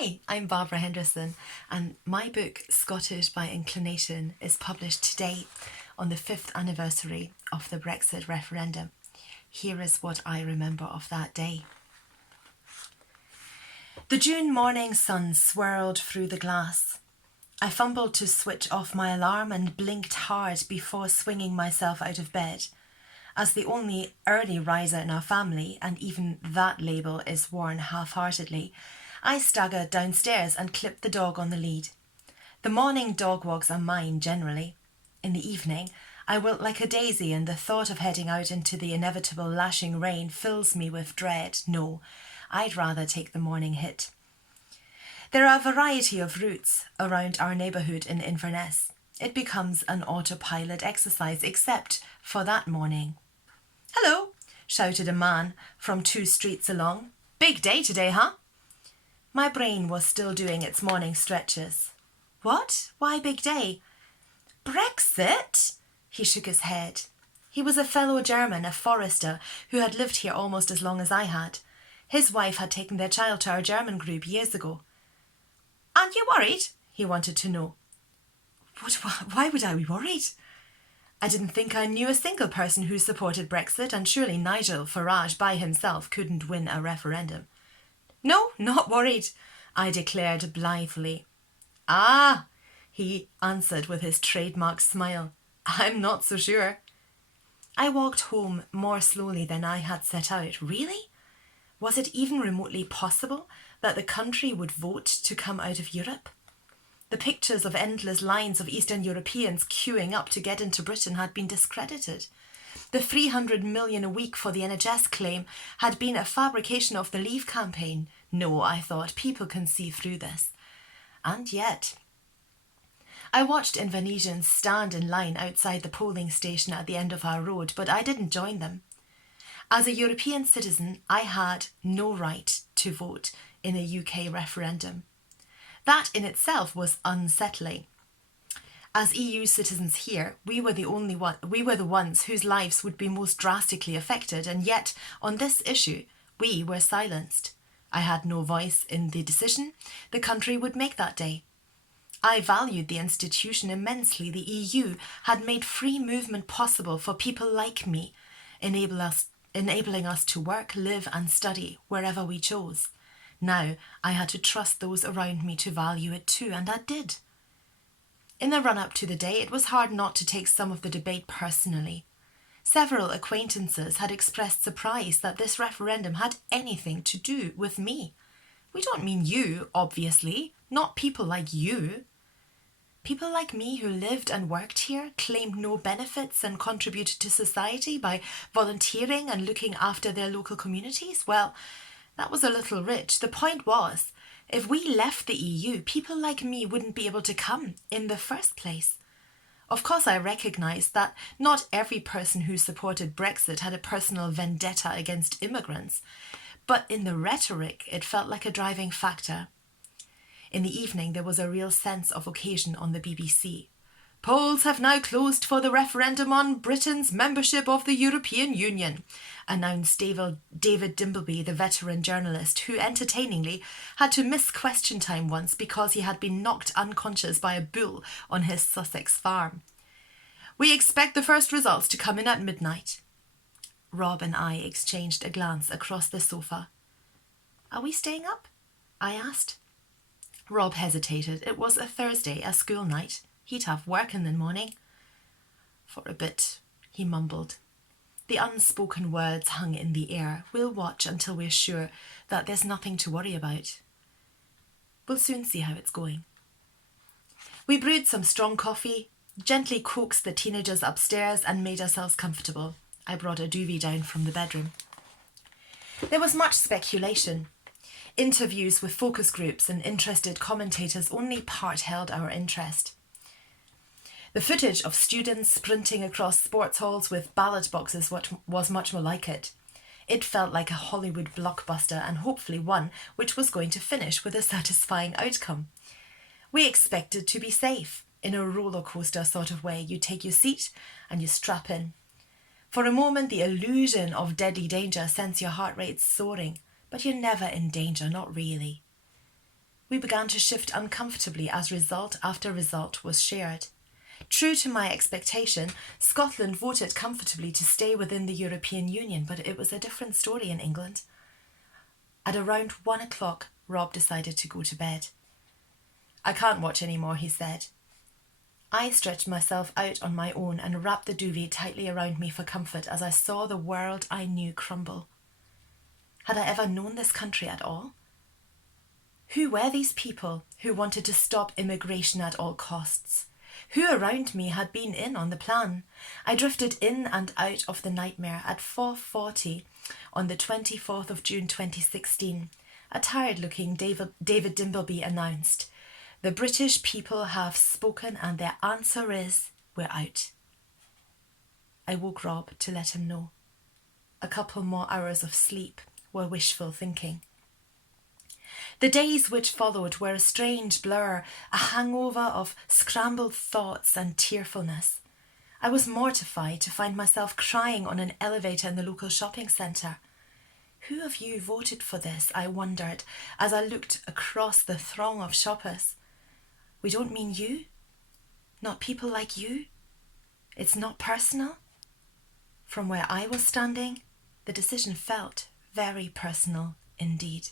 Hi, I'm Barbara Henderson, and my book, Scottish by Inclination, is published today on the 5th anniversary of the Brexit Referendum. Here is what I remember of that day. The June morning sun swirled through the glass. I fumbled to switch off my alarm and blinked hard before swinging myself out of bed. As the only early riser in our family, and even that label is worn half-heartedly, I staggered downstairs and clipped the dog on the lead. The morning dog walks are mine generally. In the evening, I wilt like a daisy, and the thought of heading out into the inevitable lashing rain fills me with dread. No, I'd rather take the morning hit. There are a variety of routes around our neighbourhood in Inverness. It becomes an autopilot exercise, except for that morning. "Hello," shouted a man from 2 streets along. "Big day today, huh?" My brain was still doing its morning stretches. What? Why big day? Brexit? He shook his head. He was a fellow German, a forester, who had lived here almost as long as I had. His wife had taken their child to our German group years ago. "Aren't you worried?" he wanted to know. Why would I be worried? I didn't think I knew a single person who supported Brexit, and surely Nigel Farage by himself couldn't win a referendum. "No, not worried," I declared blithely. "Ah," he answered with his trademark smile. "I'm not so sure." I walked home more slowly than I had set out. Really? Was it even remotely possible that the country would vote to come out of Europe? The pictures of endless lines of Eastern Europeans queuing up to get into Britain had been discredited. The 300 million a week for the NHS claim had been a fabrication of the Leave campaign. No, I thought, people can see through this. And yet, I watched Invernessians stand in line outside the polling station at the end of our road, but I didn't join them. As a European citizen, I had no right to vote in a UK referendum. That in itself was unsettling. As EU citizens here, we were the ones whose lives would be most drastically affected, and yet on this issue we were silenced. I had no voice in the decision the country would make that day. I valued the institution immensely. The EU had made free movement possible for people like me, enabling us to work, live and study wherever we chose. Now I had to trust those around me to value it too, and I did. In the run-up to the day, it was hard not to take some of the debate personally. Several acquaintances had expressed surprise that this referendum had anything to do with me. We don't mean you, obviously, not people like you. People like me who lived and worked here, claimed no benefits and contributed to society by volunteering and looking after their local communities. Well, that was a little rich. The point was, if we left the EU, people like me wouldn't be able to come in the first place. Of course, I recognised that not every person who supported Brexit had a personal vendetta against immigrants, but in the rhetoric, it felt like a driving factor. In the evening, there was a real sense of occasion on the BBC. "Polls have now closed for the referendum on Britain's membership of the European Union," announced David Dimbleby, the veteran journalist, who entertainingly had to miss question time once because he had been knocked unconscious by a bull on his Sussex farm. "We expect the first results to come in at midnight." Rob and I exchanged a glance across the sofa. "Are we staying up?" I asked. Rob hesitated. It was a Thursday, a school night. He'd have work in the morning. "For a bit," he mumbled. The unspoken words hung in the air. "We'll watch until we're sure that there's nothing to worry about. We'll soon see how it's going." We brewed some strong coffee, gently coaxed the teenagers upstairs and made ourselves comfortable. I brought a duvet down from the bedroom. There was much speculation. Interviews with focus groups and interested commentators only part held our interest. The footage of students sprinting across sports halls with ballot boxes was much more like it. It felt like a Hollywood blockbuster, and hopefully one which was going to finish with a satisfying outcome. We expected to be safe, in a roller coaster sort of way. You take your seat and you strap in. For a moment, the illusion of deadly danger sends your heart rate soaring, but you're never in danger, not really. We began to shift uncomfortably as result after result was shared. True to my expectation, Scotland voted comfortably to stay within the European Union, but it was a different story in England. At around 1 o'clock, Rob decided to go to bed. "I can't watch any more," he said. I stretched myself out on my own and wrapped the duvet tightly around me for comfort as I saw the world I knew crumble. Had I ever known this country at all? Who were these people who wanted to stop immigration at all costs? Who around me had been in on the plan? I drifted in and out of the nightmare at 4:40 on the 24th of June 2016. A tired-looking David Dimbleby announced, "The British people have spoken and their answer is, we're out." I woke Rob to let him know. A couple more hours of sleep were wishful thinking. The days which followed were a strange blur, a hangover of scrambled thoughts and tearfulness. I was mortified to find myself crying on an elevator in the local shopping centre. Who of you voted for this? I wondered as I looked across the throng of shoppers. We don't mean you? Not people like you? It's not personal? From where I was standing, the decision felt very personal indeed.